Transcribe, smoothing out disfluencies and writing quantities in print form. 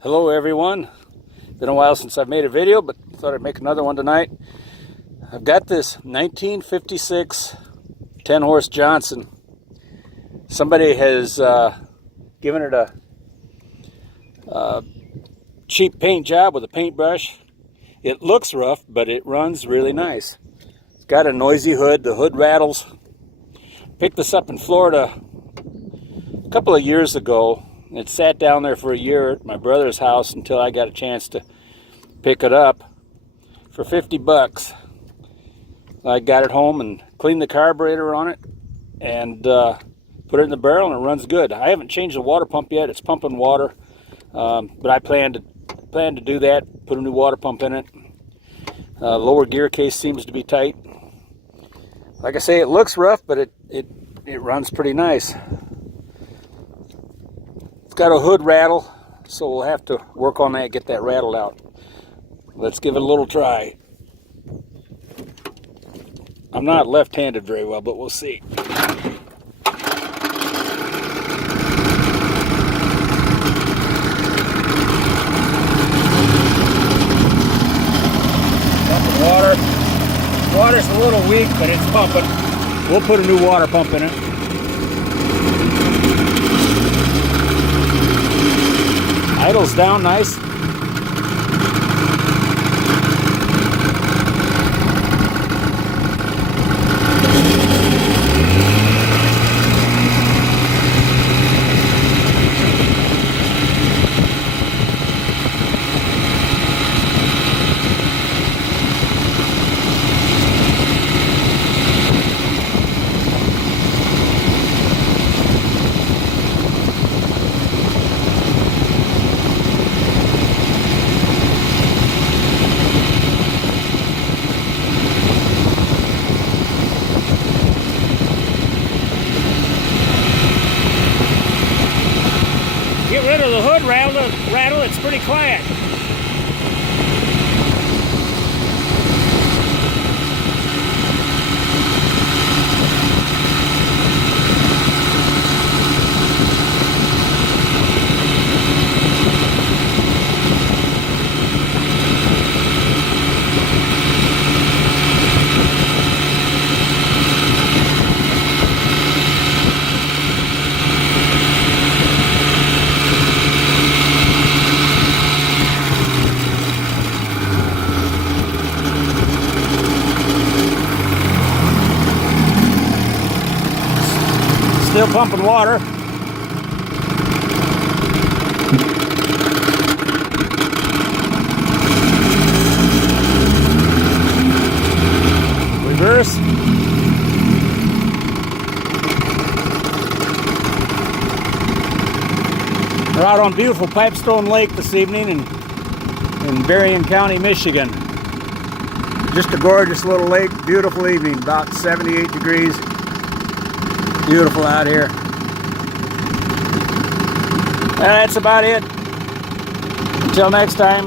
Hello everyone. Been a while since I've made a video, but thought I'd make another one tonight. I've got this 1956 10-horse Johnson. Somebody has given it a cheap paint job with a paintbrush. It looks rough, but it runs really nice. It's got a noisy hood. The hood rattles. Picked this up in Florida a couple of years ago. It sat down there for a year at my brother's house until I got a chance to pick it up for 50 bucks. I got it home and cleaned the carburetor on it and put it in the barrel, and it runs good. I haven't changed the water pump yet. It's pumping water, but I plan to do that, put a new water pump in it. Lower gear case seems to be tight. Like I say, it looks rough, but it runs pretty nice. Got a hood rattle, so we'll have to work on that, get that rattled out. Let's give it a little try. I'm not left-handed very well, but we'll see. Pumping water. Water's a little weak, but it's pumping. We'll put a new water pump in it. Idle's down nice. Get rid of the hood rattle, it's pretty quiet. Still pumping water. Reverse. We're out on beautiful Pipestone Lake this evening in Berrien County, Michigan. Just a gorgeous little lake, beautiful evening, about 78 degrees. Beautiful out here. That's about it. Until next time.